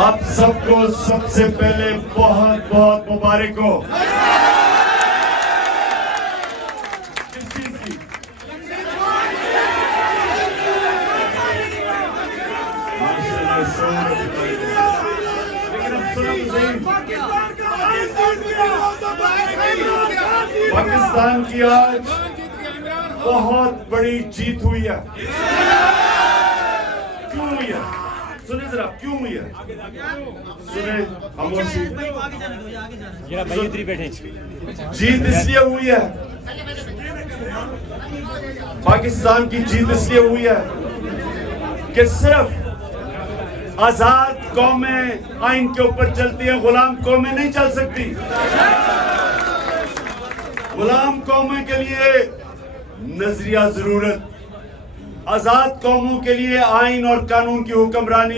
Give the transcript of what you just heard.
आप सबको सबसे पहले बहुत बहुत मुबारक हो। किस चीज की? लेकिन अब सुनो तो सही, पाकिस्तान की आज बहुत बड़ी जीत हुई है। क्यों हुई है? सुने जरा, क्यों हुई है? सुने खामोशी। जीत इसलिए हुई है, पाकिस्तान की जीत इसलिए हुई है कि सिर्फ आजाद कौमें आइन के ऊपर चलती है, गुलाम कौमें नहीं चल सकती। गुलाम कौमों के लिए नजरिया जरूरत, आजाद कौमों के लिए आइन और कानून की हुक्मरानी